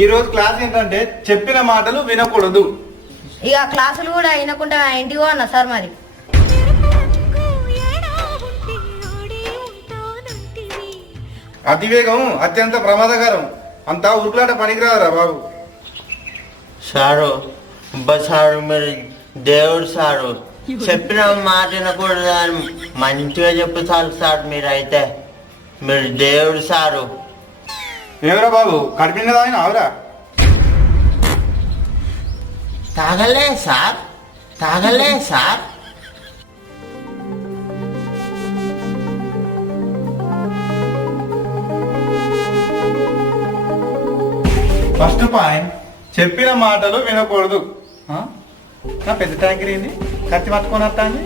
ఈ రోజు క్లాస్ ఏంటంటే చెప్పిన మాటలు వినకూడదు. ఇక క్లాసులు కూడా అయినకుండా ఇంటికి అన్న సార్ మరి. అతివేగం అత్యంత ప్రమాదకరం. అంతా ఉరుకులాట పనికిరాదురా బాబు. సారు సారు మీరు దేవుడు సారు, చెప్పిన మాట వినకూడదు మంచిగా చెప్పుతారు సార్. మీరైతే మీరు దేవుడు సారు. ఏమరా బాబు కడిపిన ఆయన ఆవురా? తాగలే సార్, తాగలే సార్. ఫస్ట్ పాయింట్, చెప్పిన మాటలు వినకూడదు. నా పెద్ద ట్యాంకర్ ఏంది కత్తి పట్టుకొని వస్తాంది.